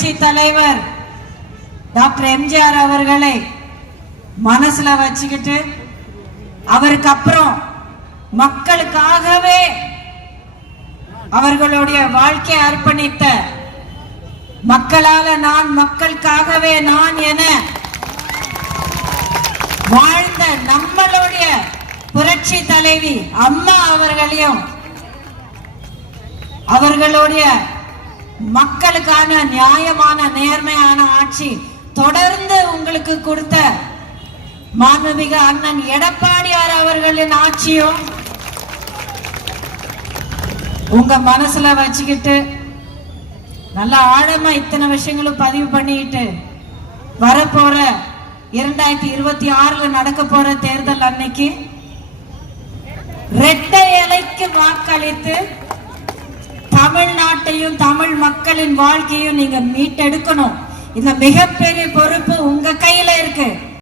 புரட்சி தலைவர் டாக்டர் எம்ஜிஆர் அவர்களை மனசுல வச்சுக்கிட்டு அவருக்கு அப்புறம் மக்களுக்காகவே அவர்களுடைய வாழ்க்கையை அர்ப்பணித்த மக்களால நான் மக்களுக்காகவே நான் என வாழ்ந்த நம்மளுடைய புரட்சி தலைவி அம்மா அவர்களையும் அவர்களுடைய மக்களுக்கான நியாயமான நேர்மையான ஆட்சி தொடர்ந்து உங்களுக்கு கொடுத்த மாண்புமிகு அண்ணன் எடப்பாடியார் அவர்களின் ஆட்சியும் உங்க மனசுல வச்சுக்கிட்டு நல்ல ஆழமா இத்தனை விஷயங்களும் பதிவு பண்ணிட்டு வரப்போற 2026 நடக்க போற தேர்தல் அன்னைக்கு இரட்டை இலைக்கு வாக்களித்து தமிழ்நாட்டையும் தமிழ் மக்களின் வாழ்க்கையும் நீங்க மீட்டெடுக்கணும். இந்த மிகப்பெரிய பொறுப்பு